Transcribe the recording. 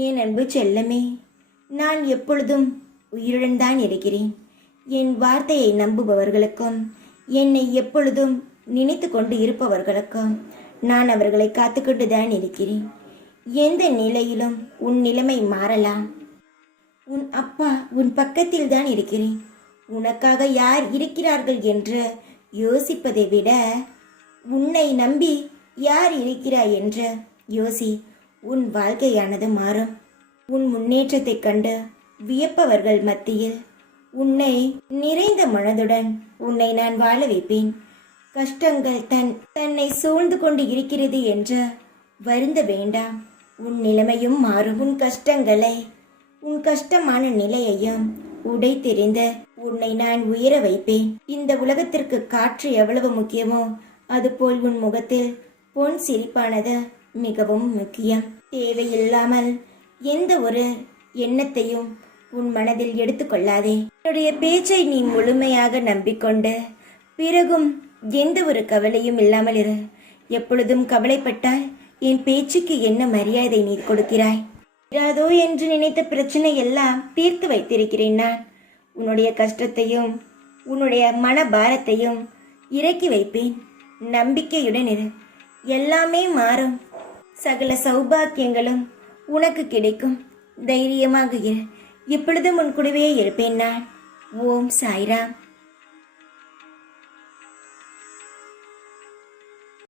என் அன்பு செல்லமே, நான் எப்பொழுதும் உயிருடன் தான் இருக்கிறேன். என் வார்த்தையை நம்புபவர்களுக்கும் என்னை எப்பொழுதும் நினைத்து கொண்டு இருப்பவர்களுக்கும் நான் அவர்களை காத்துக்கொண்டு தான் இருக்கிறேன். எந்த நிலையிலும் உன் நிலைமை மாறலாம். உன் அப்பா உன் பக்கத்தில் தான் இருக்கிறேன். உனக்காக யார் இருக்கிறார்கள் என்று யோசிப்பதை விட உன்னை நம்பி யார் இருக்கிறாய் என்று யோசி. உன் வாழ்க்கையானது மாறும். உன் முன்னேற்றத்தைக் கண்டு வியப்பவர்கள் மத்தியில் உன்னை நிறைந்த மனதுடன் உன்னை நான் வாழ வைப்பேன். கஷ்டங்கள் தன்னை சூழ்ந்து கொண்டு இருக்கிறது என்று வருந்த வேண்டாம். உன் நிலைமையும் மாறும். உன் கஷ்டங்களை, உன் கஷ்டமான நிலையையும் உடைத்தெறிந்து உன்னை நான் உயர வைப்பேன். இந்த உலகத்திற்கு காற்று எவ்வளவு முக்கியமோ அதுபோல் உன் முகத்தில் பொன் சிரிப்பானது மிகவும் முக்கியம். தேவையில்லாமல் எந்த ஒரு எண்ணத்தையும் உன் மனதில் எடுத்துக்கொள்ளாதே. என்னுடைய பேச்சை நீ முழுமையாக நம்பிக்கொண்டு பிறகும் எந்த ஒரு கவலையும் இல்லாமல் இரு. எப்பொழுதும் கவலைப்பட்டால் என் பேச்சுக்கு என்ன மரியாதை நீ கொடுக்கிறாய்? இராதோ என்று நினைத்த பிரச்சனை எல்லாம் தீர்த்து வைத்திருக்கிறேன் நான். உன்னுடைய கஷ்டத்தையும் உன்னுடைய மனபாரத்தையும் இறக்கி வைப்பேன். நம்பிக்கையுடன் இரு. எல்லாமே மாறும். சகல சௌபாக்கியங்களும் உனக்கு கிடைக்கும். தைரியமாக இரு. எப்பொழுதும் உன் கூடவே இருப்பேன் நான். ஓம் சாய்ராம்.